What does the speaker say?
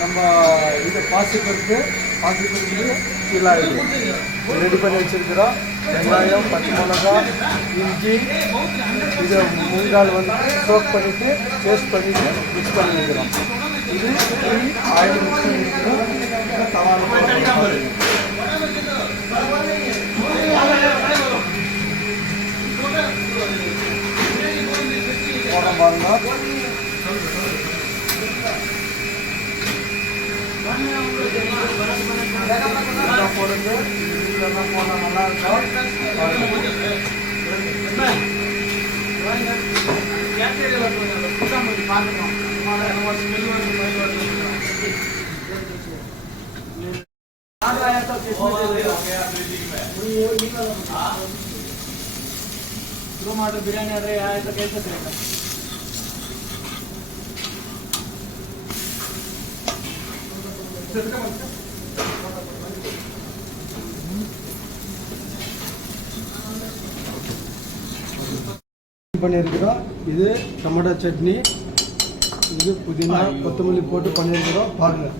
நம்ம இது பாசிப்பருப்பு கீழே ரெடி பண்ணி வச்சிருக்கிறோம். வெங்காயம், பச்சை மிளகா, இஞ்சி, இதை மூங்கால் வந்து சோக் பண்ணிவிட்டு பேஸ்ட் பண்ணிவிட்டு மிக்ஸ் பண்ணி வைக்கிறோம். இது ஆயில் மிக்ஸ் பண்ணி வைக்கிறோம். தவாவில் போட பாருங்க. போடுறது இதெல்லாம் போனால் நல்லா இருக்கும். बिरयानी अरे आए तो कैसे करेगा? பண்ணியிருக்கிறோம். இது டொமேட்டோ சட்னி, இது புதினா கொத்தமல்லி போட்டு பண்ணியிருக்கிறோம். பாருங்கள்.